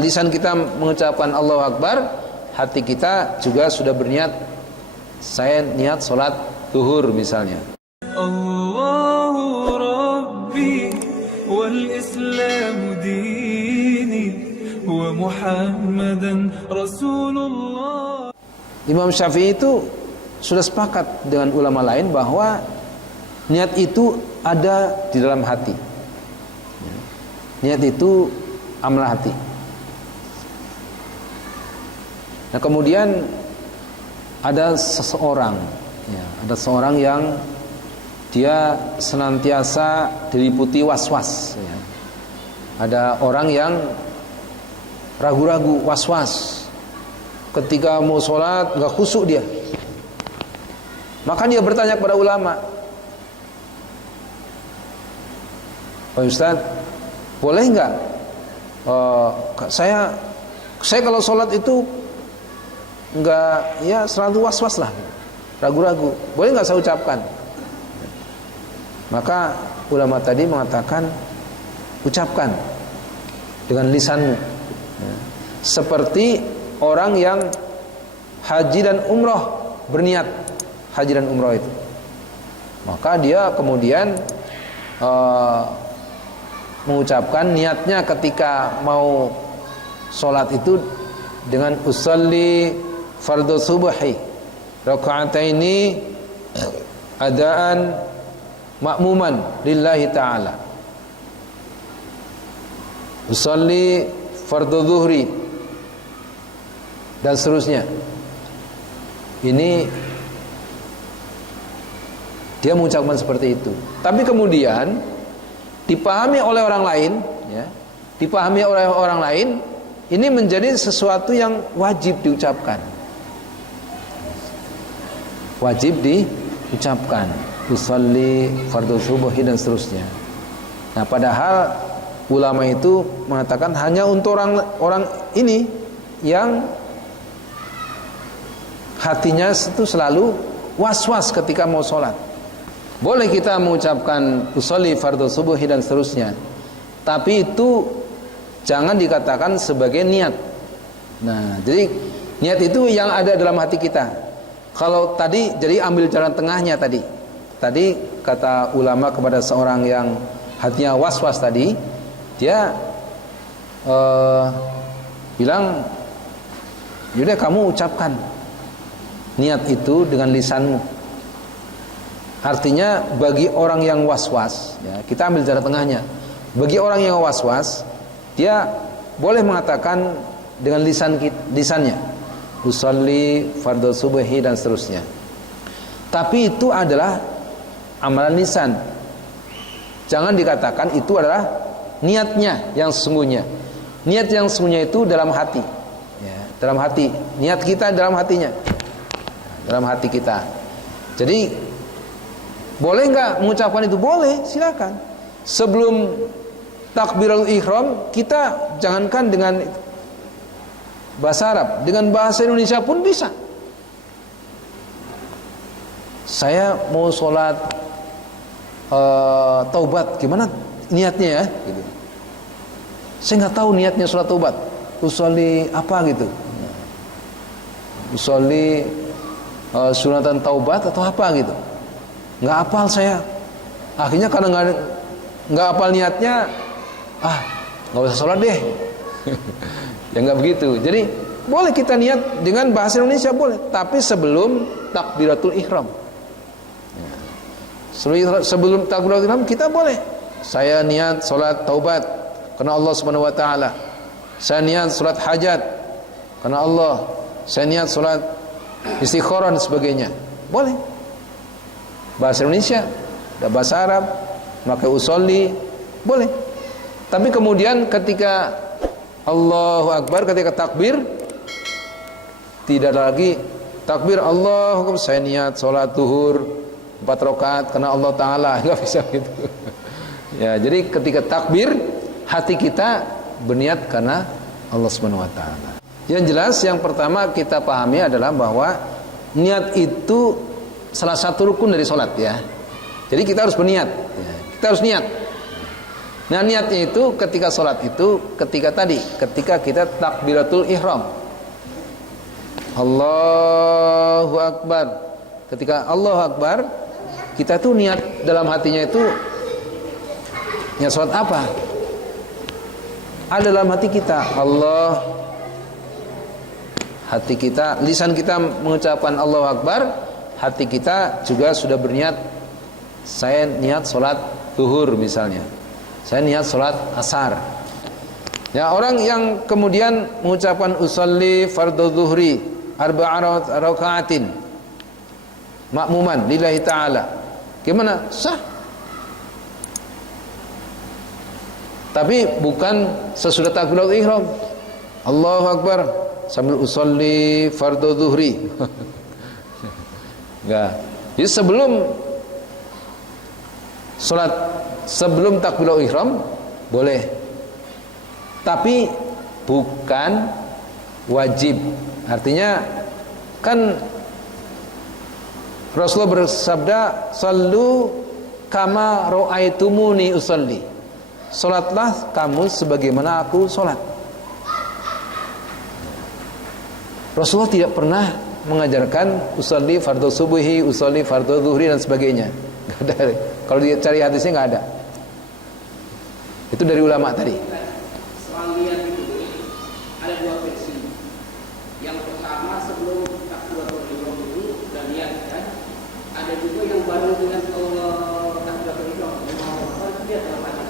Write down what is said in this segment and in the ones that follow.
lisan kita mengucapkan Allahu Akbar, hati kita juga sudah berniat, saya niat sholat zuhur misalnya. Allahu Rabbi wal Islam dini wa Muhammadan Rasulullah. Imam Syafi'i itu sudah sepakat dengan ulama lain bahwa niat itu ada di dalam hati. Niat itu amal hati. Nah kemudian ada seseorang, ada seorang yang dia senantiasa diliputi was-was. Ada orang yang ragu-ragu, was-was. Ketika mau sholat nggak khusyuk dia. Maka dia bertanya kepada ulama, Pak Ustadz, boleh nggak saya kalau sholat itu nggak, ya selalu was-was lah, ragu-ragu, boleh nggak saya ucapkan? Maka ulama tadi mengatakan, ucapkan dengan lisanmu, seperti orang yang haji dan umroh, berniat haji dan umroh itu. Maka dia kemudian mengucapkan niatnya ketika mau sholat itu dengan usolli fardhu subhi raka'ataini adaan ma'muman lillahi ta'ala, usolli fardhu zuhri, dan seterusnya. Ini dia mengucapkan seperti itu. Tapi kemudian dipahami oleh orang lain, dipahami oleh orang lain, ini menjadi sesuatu yang wajib diucapkan. Wajib diucapkan. Usolli fardhu subuhi dan seterusnya. Nah, padahal ulama itu mengatakan hanya untuk orang ini yang hatinya itu selalu was-was ketika mau sholat. Boleh kita mengucapkan usolli fardhu subuhi dan seterusnya, tapi itu jangan dikatakan sebagai niat. Nah, jadi niat itu yang ada dalam hati kita. Kalau tadi, jadi ambil jalan tengahnya tadi. Tadi kata ulama kepada seorang yang hatinya was-was tadi, dia bilang, yaudah kamu ucapkan niat itu dengan lisanmu. Artinya bagi orang yang was-was, kita ambil jalan tengahnya. Bagi orang yang was-was, dia boleh mengatakan dengan lisannya, usolli fardhu subhi dan seterusnya. Tapi itu adalah amalan lisan. Jangan dikatakan itu adalah niatnya yang sesungguhnya. Niat yang sesungguhnya itu dalam hati, dalam hati. Niat kita dalam hatinya, dalam hati kita. Jadi boleh nggak mengucapkan itu? Boleh, silakan. Sebelum takbiratul ihram, kita jangankan dengan bahasa Arab, dengan bahasa Indonesia pun bisa. Saya mau sholat taubat, gimana niatnya ya? Gitu. Saya nggak tahu niatnya sholat taubat. Usolli apa gitu? Usolli sunatan taubat atau apa gitu? Nggak hafal saya. Akhirnya karena nggak hafal niatnya, nggak usah sholat deh. Ya nggak begitu. Jadi boleh kita niat dengan bahasa Indonesia boleh, tapi sebelum takbiratul ihram. Sebelum takbiratul ihram kita boleh. Saya niat sholat taubat karena Allah Subhanahu Wa Taala. Saya niat sholat hajat karena Allah. Saya niat sholat istikharah dan sebagainya. Boleh. Bahasa Indonesia, bahasa Arab, maka usolli boleh. Tapi kemudian ketika Allahu Akbar, ketika takbir, tidak ada lagi takbir Allahu Akbar, saya niat sholat zuhur 4 rakaat karena Allah Ta'ala, nggak bisa gitu. Ya, jadi ketika takbir, hati kita berniat karena Allah Subhanahu Wa Ta'ala. Yang jelas, yang pertama kita pahami adalah bahwa niat itu salah satu rukun dari sholat ya. Jadi kita harus berniat, kita harus niat. Nah, niatnya itu ketika sholat itu, ketika kita takbiratul ihram, Allahu Akbar. Ketika Allahu Akbar, kita tuh niat dalam hatinya itu niat sholat apa? Ada dalam hati kita, Allah. Hati kita, lisan kita mengucapkan Allahu Akbar, hati kita juga sudah berniat, saya niat sholat zuhur misalnya, saya niat sholat asar. Ya, orang yang kemudian mengucapkan usolli fardhu zuhri arba'a raka'atin makmuman lillahi ta'ala, gimana? Sah. Tapi bukan sesudah takbiratul ihram, Allahu Akbar sambil usolli fardhu zuhri. Enggak. Jadi sebelum takbiratul ihram boleh. Tapi bukan wajib. Artinya kan Rasulullah bersabda, "Shallu kama ra'aitumuni usolli." Salatlah kamu sebagaimana aku salat. Rasulullah tidak pernah mengajarkan usolli fardhu subuhi, usolli fardhu zuhri dan sebagainya. Enggak ada. Kalau dicari hadisnya enggak ada. Itu dari ulama tadi. Soal niat itu ada dua versi. Yang pertama sebelum takbiratul ihram itu sudah niat kan. Ada juga yang baru dengan takbiratul ihram. Itu dia dalam hati.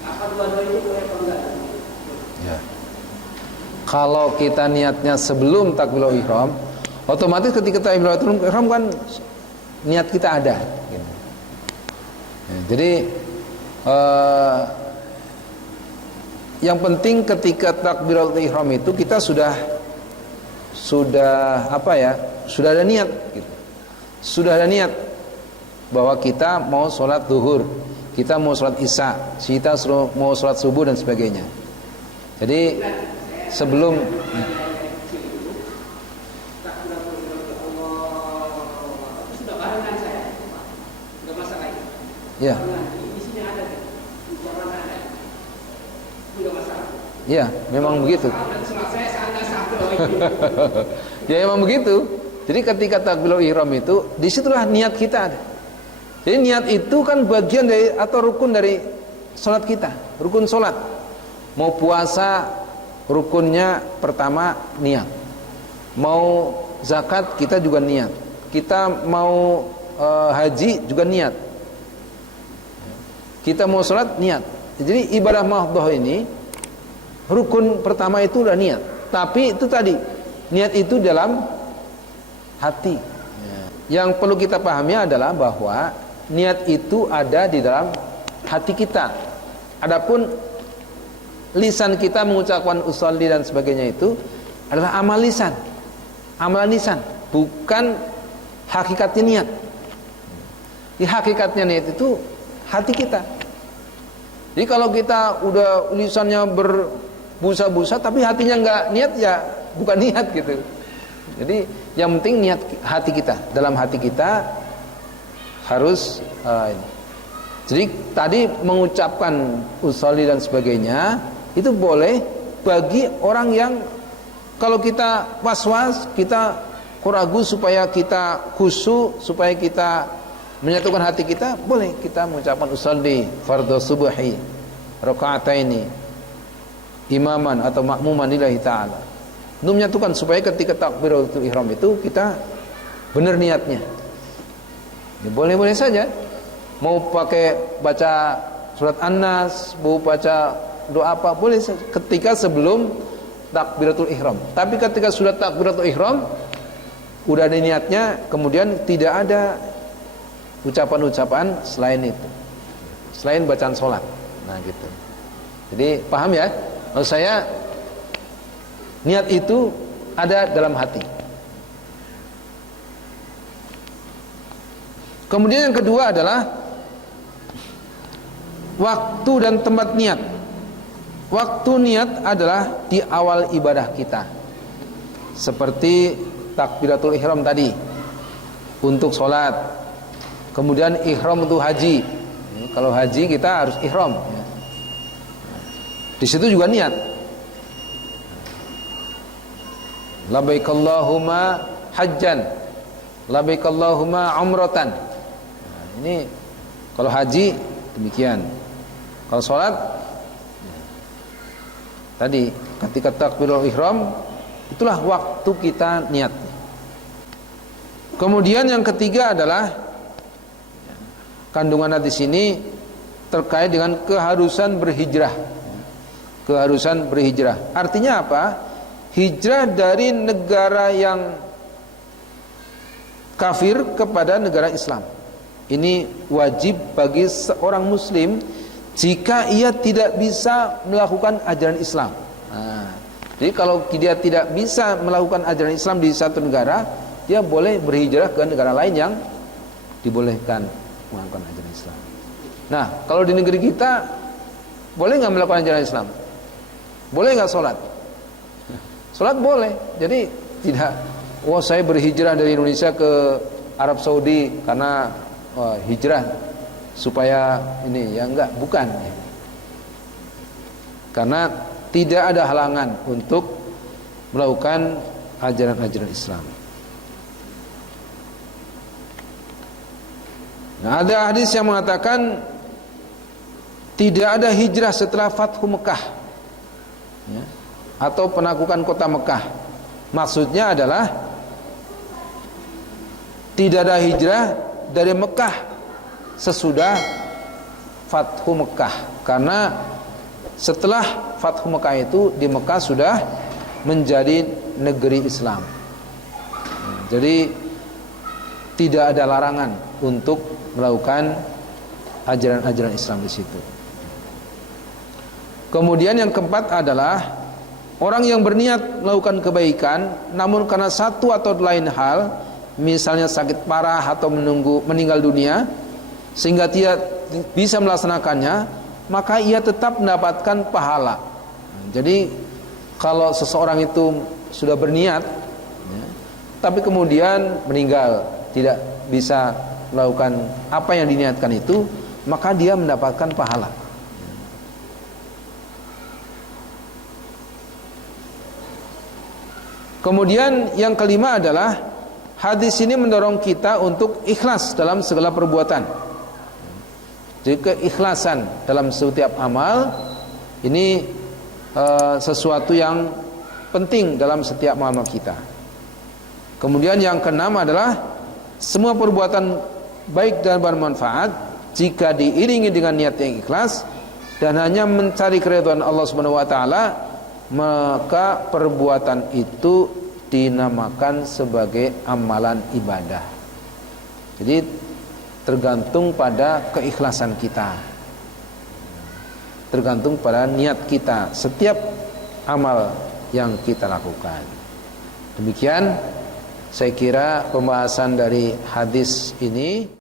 Apa dua-dua itu boleh atau enggak? Ya. Kalau kita niatnya sebelum takbiratul ihram, otomatis ketika takbiratul ihram kan niat kita ada. Gitu. Ya, jadi yang penting ketika takbiratul ihram itu kita sudah apa ya? Sudah ada niat. Gitu. Sudah ada niat bahwa kita mau sholat zuhur, kita mau sholat isya, kita mau sholat subuh dan sebagainya. Jadi sebelum sudah barengan saya, nggak masalah itu. ya, Di sini ada, ucapan ada, nggak masalah. ya, memang begitu. Dan sholat saya sangat sampai. Ya memang begitu. Jadi ketika takbiratul ihram itu, disitulah niat kita ada. Jadi niat itu kan bagian dari atau rukun dari sholat kita, rukun sholat. Mau puasa, rukunnya pertama niat. Mau zakat kita juga niat. Kita mau haji juga niat. Kita mau sholat niat. Jadi ibadah mahdhah ini rukun pertama itu udah niat. Tapi itu tadi niat itu dalam hati. Yang perlu kita pahami adalah bahwa niat itu ada di dalam hati kita. Adapun lisan kita mengucapkan usolli dan sebagainya itu adalah amal lisan, amalan lisan, bukan hakikatnya niat. Di hakikatnya niat itu hati kita. Jadi kalau kita udah lisannya berbusa-busa tapi hatinya nggak niat, ya bukan niat gitu. Jadi yang penting niat hati kita, dalam hati kita harus jadi tadi mengucapkan usolli dan sebagainya itu boleh bagi orang yang kalau kita was-was, kita ragu supaya kita khusyuk, supaya kita menyatukan hati kita, boleh kita mengucapkan usolli fardhu subuhi raka'ataini imaman atau makmuman lillahi ta'ala. Untuk menyatukan supaya ketika takbiratul ihram itu kita benar niatnya. Ya, boleh-boleh saja. Mau pakai baca surat An-Nas, mau baca doa apa, boleh saja ketika sebelum takbiratul ihram. Tapi ketika sudah takbiratul ihram, udah ada niatnya, kemudian tidak ada ucapan-ucapan selain itu, selain bacaan sholat. Nah gitu. Jadi paham ya? Maksud saya niat itu ada dalam hati. Kemudian yang kedua adalah waktu dan tempat niat. Waktu niat adalah di awal ibadah kita. Seperti takbiratul ihram tadi untuk sholat. Kemudian ihram untuk haji. Kalau haji kita harus ihram. Di situ juga niat. Labbaik Allahumma hajjan, labbaik Allahumma umratan. Nah, ini kalau haji demikian. Kalau sholat tadi ketika takbirul ihram, itulah waktu kita niat. Kemudian yang ketiga adalah kandungan hadis ini terkait dengan keharusan berhijrah. Keharusan berhijrah. Artinya apa? Hijrah dari negara yang kafir kepada negara Islam. Ini wajib bagi seorang muslim jika ia tidak bisa melakukan ajaran Islam. Nah, jadi kalau dia tidak bisa melakukan ajaran Islam di satu negara, dia boleh berhijrah ke negara lain yang dibolehkan melakukan ajaran Islam. Nah, kalau di negeri kita boleh nggak melakukan ajaran Islam? Boleh nggak sholat? Sholat boleh. Jadi tidak, saya berhijrah dari Indonesia ke Arab Saudi karena hijrah supaya ini, ya enggak, bukan. Karena tidak ada halangan untuk melakukan ajaran-ajaran Islam. Nah, ada hadis yang mengatakan tidak ada hijrah setelah Fathu Mekah, ya, atau penaklukan kota Mekah. Maksudnya adalah tidak ada hijrah dari Mekah sesudah Fathu Mekah, karena setelah Fathu Mekah itu di Mekah sudah menjadi negeri Islam. Jadi tidak ada larangan untuk melakukan ajaran-ajaran Islam di situ. Kemudian yang keempat adalah orang yang berniat melakukan kebaikan, namun karena satu atau lain hal, misalnya sakit parah atau meninggal dunia, sehingga tidak bisa melaksanakannya, maka ia tetap mendapatkan pahala. Jadi kalau seseorang itu sudah berniat, ya, tapi kemudian meninggal, tidak bisa melakukan apa yang diniatkan itu, maka dia mendapatkan pahala. Kemudian yang kelima adalah hadis ini mendorong kita untuk ikhlas dalam segala perbuatan. Jadi keikhlasan dalam setiap amal ini sesuatu yang penting dalam setiap amal kita. Kemudian yang keenam adalah semua perbuatan baik dan bermanfaat jika diiringi dengan niat yang ikhlas dan hanya mencari keridhaan Allah Subhanahu wa taala, maka perbuatan itu dinamakan sebagai amalan ibadah. Jadi tergantung pada keikhlasan kita, tergantung pada niat kita setiap amal yang kita lakukan. Demikian saya kira pembahasan dari hadis ini.